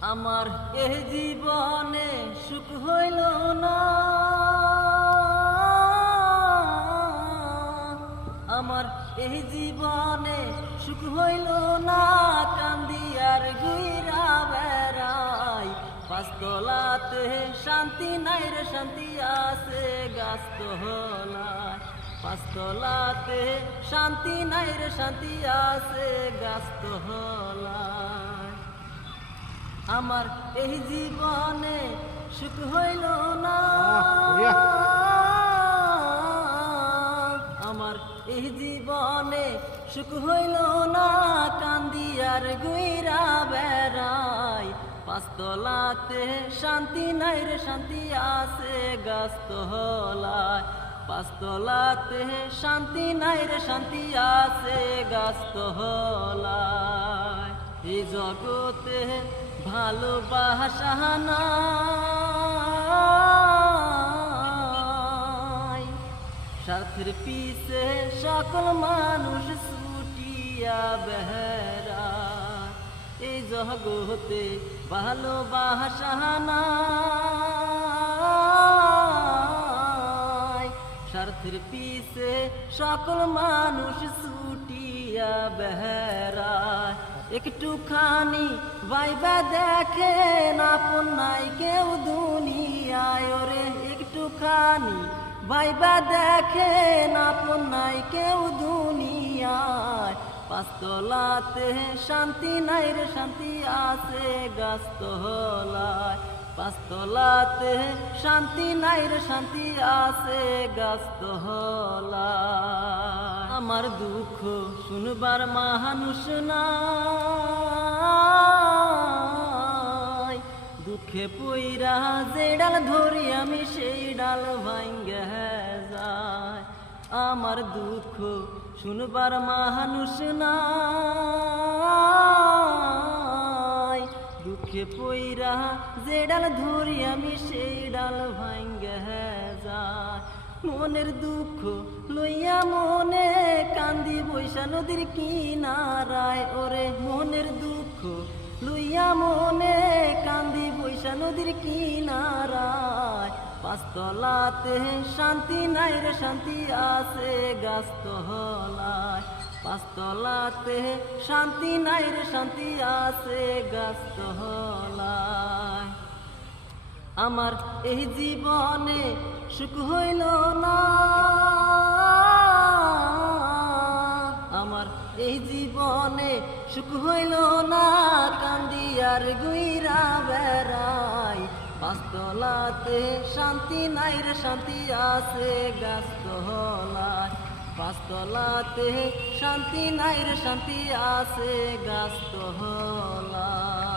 আমার এই জীবনে সুখ হইল না, আমার এই জীবনে সুখ হইল না, কান্দি আর ঘুইরা বেড়াই। পাঁচতলাতে শান্তি নাই রে, শান্তি আছে গাছতলায়। পাঁচতলাতে শান্তি নাই রে, শান্তি আছে গাছতলায়। আমার এই জীবনে সুখ হইল না, আমার এই জীবনে সুখ হইল না, কান্দি আর গুইরা বেড়াই। পাঁচতলাতে শান্তি নাই রে, শান্তি আছে গাছতলায়। পাঁচতলাতে শান্তি নাই রে, শান্তি আছে গাছতলায়। এই জগতে ভালোবাসা নাই, স্বার্থের পিছে সকল মানুষ ছুটিয়া বেড়ায়। এই জগতে ভালোবাসা নাই, স্বার্থের পিছে সকল মানুষ ছুটিয়া বেড়ায়। একটুখানি ভাইবা দেখেন আপন নাই কেউ দুনিয়ায়, ওরে একটুখানি ভাইবা দেখেন আপন নাই কেউ দুনিয়ায়। পাঁচতলাতে শান্তি নাই রে, শান্তি আছে গাছতলায়। পাঁচতলাতে শান্তি নাই রে, শান্তি আছে গাছতলায়। আমার দুঃখ শুনবার মানুষ নাই, দুঃখে পইরা যে ডাল ধরি আমি সেই ডাল ভাঙ্গে যায়। আমার দুঃখ শুনবার মানুষ নাই, দুঃখে পইরা যে ডাল ধরি আমি সেই ডাল ভাঙ্গে যায়। মনের দুঃখ লইয়া মনে কান্দি বৈশা নদীর কিনারায়, ওরে মনের দুঃখ লইয়া মনে কান্দি বৈশা নদীর কিনারায়। পাঁচতলাতে শান্তি নাই রে, শান্তি আছে গাছতলায়। পাঁচতলাতে শান্তি নাই রে, শান্তি আছে গাছতলায়। আমার এই জীবনে সুখ হইল না, আমার এই জীবনে সুখ হইল না, কান্দি আর গুইরা বেড়াই। পাঁচতলাতে শান্তি নাই রে, শান্তি আছে গাছতলায়। পাঁচতলাতে শান্তি নাই রে, শান্তি আছে গাছতলায়।